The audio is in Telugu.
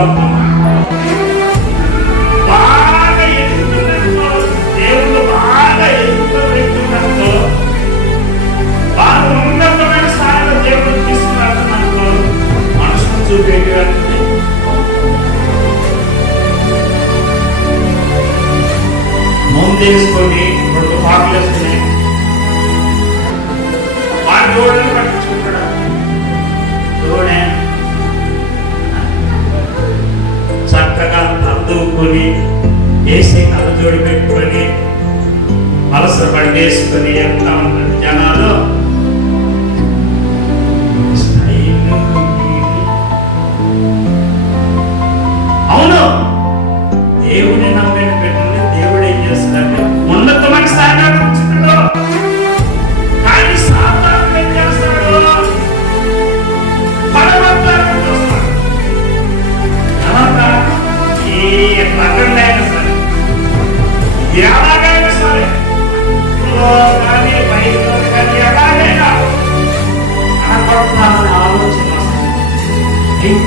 మంచు బాగా ఎదుగుతున్నట్టు దేవుడు బాగా ఎదుగుతూ బాగా ఉన్నతమైన స్థాయిలో దేవుడు మనసును ముందేసుకొని రెండు పాటలు వేసుకుని వాడి అందుకొని వేసి కళ్ళ జోడి పెట్టుకొని వలస బండేసుకొని ఎంత ఉంటాడు జనాలు. ఈ అయినా సరే. ఎలాగైనా సరే. కానీ బయటలో కానీ ఎలాగైనా. ఆలోచన వస్తుంది.